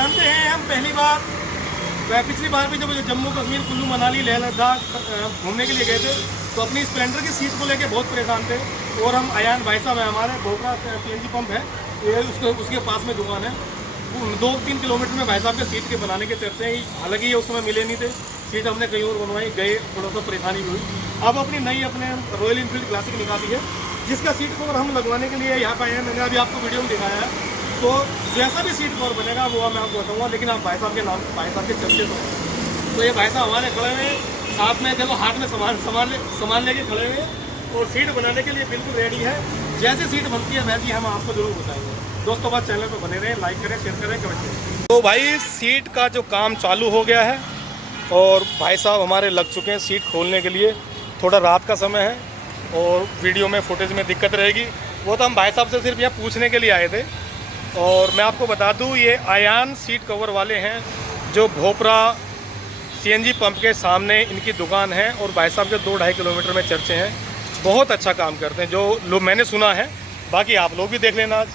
जानते हैं हम पिछली बार भी जब जम्मू कश्मीर कुल्लू मनाली लेह लद्दाख घूमने के लिए गए थे तो अपनी स्प्लेंडर की सीट को लेके बहुत परेशान थे। और हम अयान भाई साहब है हमारे, भोपरा CNG पंप है ये, उसके पास में दुकान है। 2-3 किलोमीटर में भाई साहब के सीट के बनाने के चर्चे हैं। हालांकि ये उस समय मिले नहीं थे, सीट हमने कहीं और बनवाई, गए थोड़ा सा परेशानी हुई। अब अपनी नई अपने रॉयल इनफील्ड क्लासिक निकाली है जिसका सीट कवर हम लगवाने के लिए यहाँ पे आए हैं। मैंने अभी आपको वीडियो में दिखाया है, तो जैसा भी सीट कवर बनेगा वो मैं आपको बताऊँगा। लेकिन आप भाई साहब के नाम, भाई साहब के चर्चे तो ये भाई साहब हमारे खड़े हुए साथ में, देखो हाथ में सामान लेके खड़े हुए और सीट बनाने के लिए बिल्कुल रेडी है। जैसे सीट बनती है वैसी हम आपको जरूर बताएंगे। दोस्तों बस चैनल पर बने रहें, लाइक करें, शेयर करें, कमेंट करें। तो भाई सीट का जो काम चालू हो गया है और भाई साहब हमारे लग चुके हैं सीट खोलने के लिए। थोड़ा रात का समय है और वीडियो में फुटेज में दिक्कत रहेगी, वो तो हम भाई साहब से सिर्फ यहाँ पूछने के लिए आए थे। और मैं आपको बता दूँ ये अयान सीट कवर वाले हैं जो भोपरा CNG पंप के सामने इनकी दुकान है और भाई साहब के 2-2.5 किलोमीटर में चर्चे हैं। बहुत अच्छा काम करते हैं जो लोग मैंने सुना है, बाकी आप लोग भी देख लेना आज।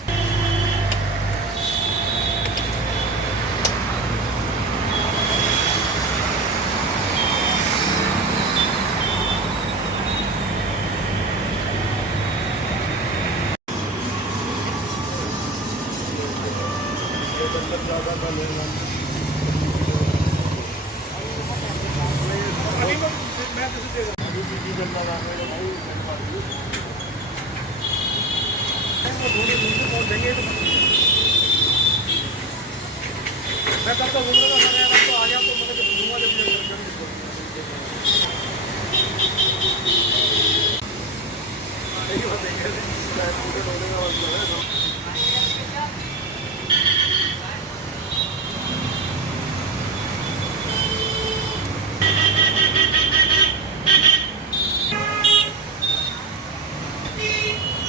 मैं कब तक घूम रहा था, तो आ गया तो मैं घूमूंगा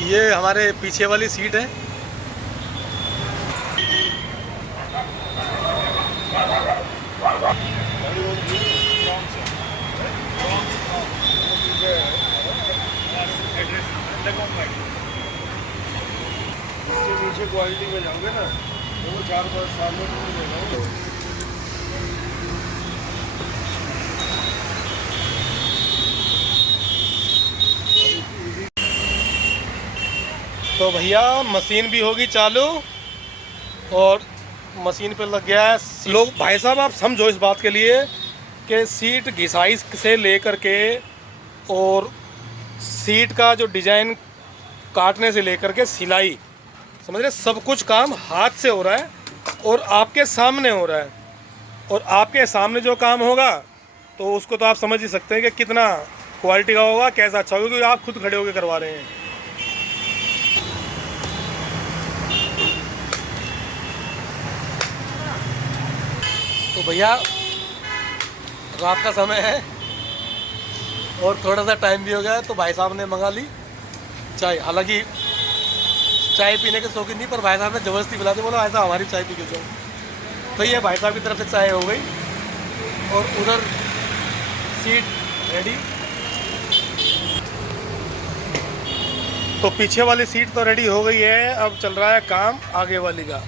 ये हमारे पीछे वाली सीट है। नीचे क्वालिटी में जाओगे ना तो 4-5 साल में तो भैया मशीन भी होगी चालू और मशीन पे लग गया है। लोग भाई साहब आप समझो इस बात के लिए कि सीट घिसाई से लेकर के और सीट का जो डिज़ाइन काटने से लेकर के सिलाई, समझ रहे, सब कुछ काम हाथ से हो रहा है और आपके सामने हो रहा है। और आपके सामने जो काम होगा तो उसको तो आप समझ ही सकते हैं कि कितना क्वालिटी का होगा, कैसा अच्छा होगा, क्योंकि आप खुद खड़े होकर करवा रहे हैं। तो भैया रात का समय है और थोड़ा सा टाइम भी हो गया है, तो भाई साहब ने मंगा ली चाय। हालांकि चाय पीने के शौकीन नहीं, पर भाई साहब ने ज़बरदस्ती बुला दी, बोला ऐसा हमारी चाय पी के जाओ। तो ये भाई साहब की तरफ से चाय हो गई और उधर सीट रेडी। तो पीछे वाली सीट तो रेडी हो गई है, अब चल रहा है काम आगे वाली का।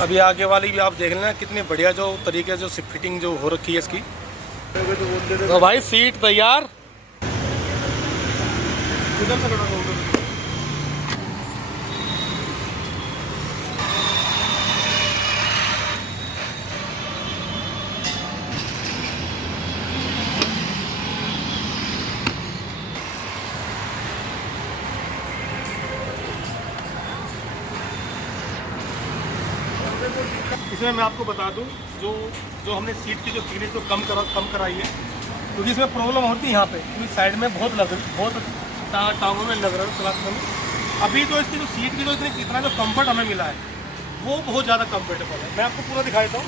अभी आगे वाली भी आप देख लेना कितनी बढ़िया जो तरीके जो फिटिंग जो हो रखी है इसकी। तो भाई सीट तैयार। इसमें मैं आपको बता दूं जो हमने सीट की जो थिकनेस जो कम कराई है, क्योंकि इसमें प्रॉब्लम होती है यहाँ पे, क्योंकि साइड में बहुत टांगों में लग रहा है। अभी तो इसकी जो सीट की जो इतना जो कंफर्ट हमें मिला है वो बहुत ज़्यादा कंफर्टेबल है। मैं आपको पूरा दिखा देता हूँ।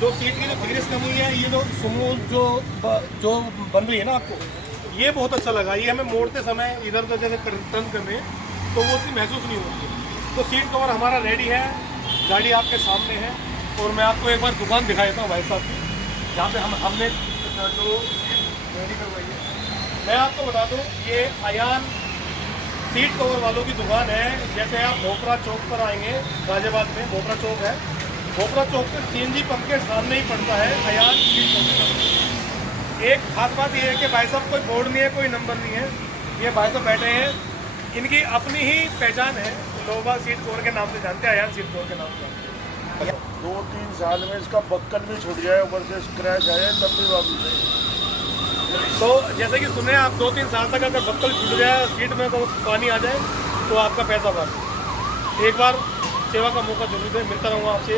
जो सीट की जो थिकनेस कम हुई है, ये जो स्मूथ जो बन रही है ना आपको, ये बहुत अच्छा लगा। ये हमें मोड़ते समय इधर उधर जैसे टर्न कर रहे हैं तो वो चीज़ महसूस नहीं होती। तो सीट कवर हमारा रेडी है, गाड़ी आपके सामने है। और मैं आपको एक बार दुकान दिखा देता हूँ भाई साहब की, जहाँ पे हमने जो रेडी करवाई है। मैं आपको बता दूँ ये अयान सीट कवर वालों की दुकान है। जैसे आप भोपरा चौक पर आएंगे, गाजियाबाद में भोपरा चौक है, भोपरा चौक से सीएनजी पंप के सामने ही पड़ता है अयान सीट कवर। एक खास बात यह है कि भाई साहब कोई बोर्ड नहीं है, कोई नंबर नहीं है, ये भाई साहब बैठे हैं, इनकी अपनी ही पहचान है, लोग सीट कवर के नाम से जानते हैं, अयान सीट कवर के नाम से जानते हैं। 2-3 साल में इसका बक्कन भी छूट गया है, ऊपर से स्क्रैच आया तब भी वापस नहीं। तो जैसे कि सुने आप 2-3 साल तक अगर बक्कल छूट गया, सीट में तो पानी आ जाए तो आपका पैसा वापस। एक बार सेवा का मौका जरूर दे। मिलता रहूँगा आपसे।